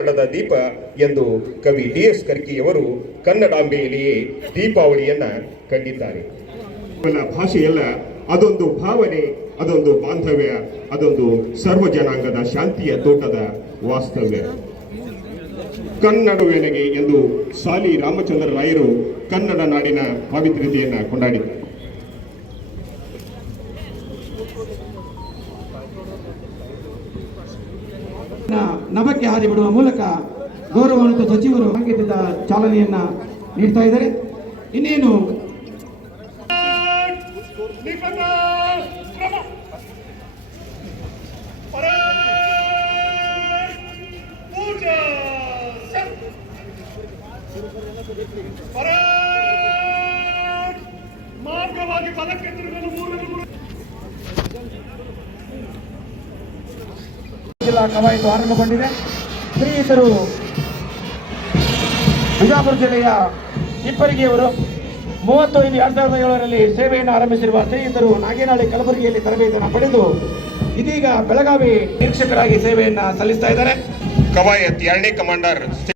ಕನ್ನಡದ ದೀಪ ಎಂದು ಕವಿ ಡಿ ಎಸ್ ಕರ್ಕಿಯವರು ಕನ್ನಡಾಂಬೆಯಲ್ಲಿಯೇ ದೀಪಾವಳಿಯನ್ನ ಕಂಡಿದ್ದಾರೆ. ಭಾಷೆಯಲ್ಲ, ಅದೊಂದು ಭಾವನೆ, ಅದೊಂದು ಬಾಂಧವ್ಯ, ಅದೊಂದು ಸರ್ವ ಜನಾಂಗದ ಶಾಂತಿಯ ತೋಟದ ವಾಸ್ತವ್ಯ. ಕನ್ನಡವೆನಗೆ ಎಂದು ಸಾಲಿ ರಾಮಚಂದ್ರ ರಾಯರು ಕನ್ನಡ ನಾಡಿನ ಪಾವಿತ್ರ್ಯತೆಯನ್ನು ಕೊಂಡಾಡಿದ್ದಾರೆ. ನಭಕ್ಕೆ ಹಾರಿ ಬಿಡುವ ಮೂಲಕ ಗೌರವಾನ್ವಿತ ಸಚಿವರು ಸಂಗೀತದ ಚಾಲನೆಯನ್ನ ನೀಡ್ತಾ ಇದ್ದಾರೆ ಇನ್ನೇನು ಮಾರ್ಗವಾಗಿ ಬಲಕ್ಕೆ ಜಿಲ್ಲಾ ಕವಾಯತು ಆರಂಭಗೊಂಡಿದೆ. ಸ್ನೇಹಿತರು, ಬಿಜಾಪುರ ಜಿಲ್ಲೆಯ ಇಪ್ಪರಿಗೆಯವರು ಮೂವತ್ತೈದು, ಎರಡ್ ಸಾವಿರದ ಏಳರಲ್ಲಿ ಸೇವೆಯನ್ನು ಆರಂಭಿಸಿರುವ ಸ್ನೇಹಿತರು ನಾಗೇನಹಳ್ಳಿ ಕಲಬುರಗಿಯಲ್ಲಿ ತರಬೇತಿಯನ್ನು ಪಡೆದು ಇದೀಗ ಬೆಳಗಾವಿ ನಿರೀಕ್ಷಕರಾಗಿ ಸೇವೆಯನ್ನು ಸಲ್ಲಿಸ್ತಾ ಇದ್ದಾರೆ. ಕವಾಯತ್ ಎರಡನೇ ಕಮಾಂಡರ್